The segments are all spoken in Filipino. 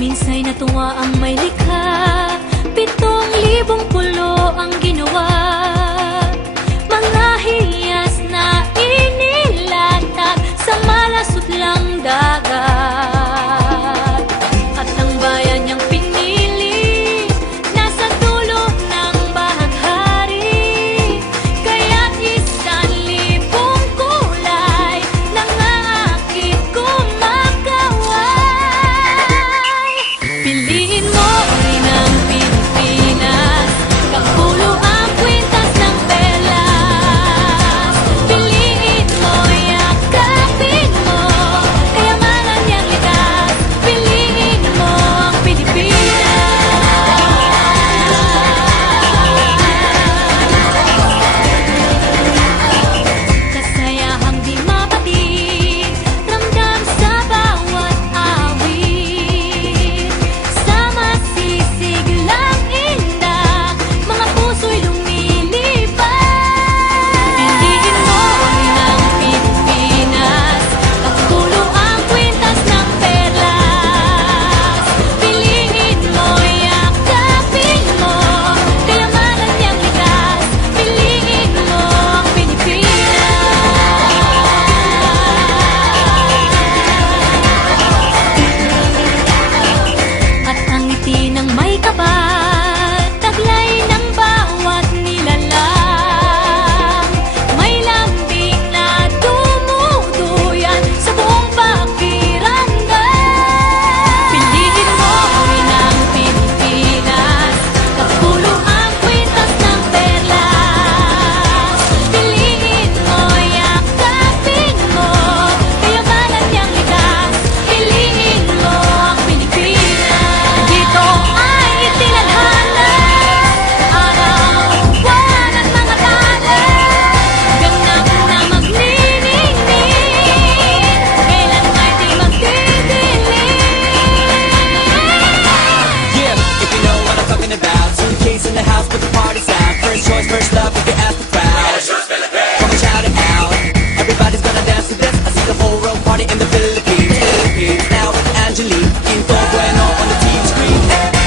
Minsa'y natuwa ang may likha, 7,000 pulo ang ginawa. Mga hiyas na inilatag sa malasot lang dagat. At ang bayan niyang pinili, nasa dulo ng bahaghari. Kaya't 1,000 kulay nangaakit kumakaway. Piliin mo rin ang Pilipinas, kapulo ang kwintas ng perlas. Piliin mo, yakapin mo, kayamanan niyang likas. Piliin mo ang Pilipinas. Kasayahang di mapatid, ramdam sa bawat awit. Sama sisiglang indak, mga puso'y lumilipad. Piliin mo rin ang Pilipinas, kapulo ang kwintas ng perlas. Piliin mo, yakapin mo, kayamanan niyang likas. Piliin mo ang Pilipinas. At ang ngiti ng may kapal, taglay ng bawat nilalang. May lambing na dumuduyan sa buong pakiramdam. Piliin mo rin ang Pilipinas, kapulo ang kwintas ng perlas. Piliin mo, yakapin mo, kayamanan niyang likas. Piliin mo ang Pilipinas. Dito ay itinadhana, araw-buwan at mga tala. Ganap na magniningning, kailan may di magdidilim. Yeah, if you know what I'm talking about. Suitcase in the house, put the party's out. First choice, first love, if you ask the crowd. Come and shout it out. Everybody's gonna dance to this. I see the whole world party in the Philippines. Now with Angelique, Quinto Bueno on the TV screen.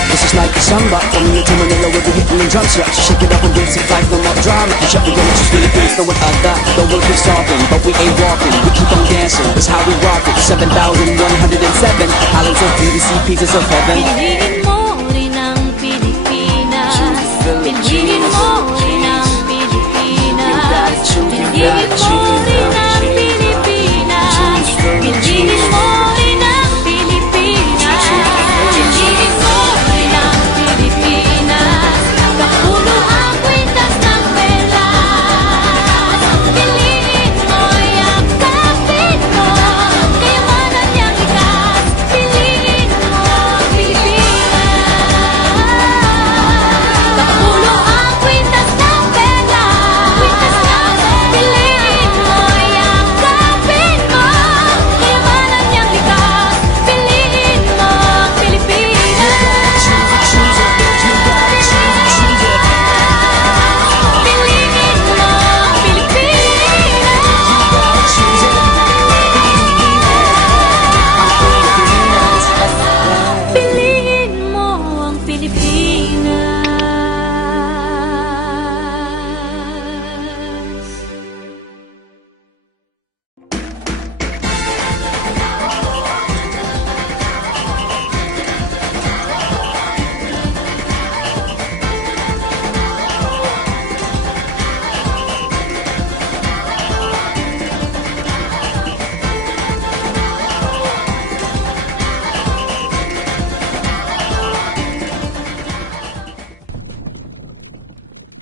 This is like a samba, from here to Manila we'll be hitting the drum set. Shake it up and bring some life, no more drama. And shut the game, just Philippines, know what I got. The world keeps talking, but we ain't walking. We keep on dancing, that's how we rock it. 7,107 islands of beauty, see pieces of heaven. Piliin mo rin ang Pilipinas. Piliin mo rin ang Pilipinas. Piliin mo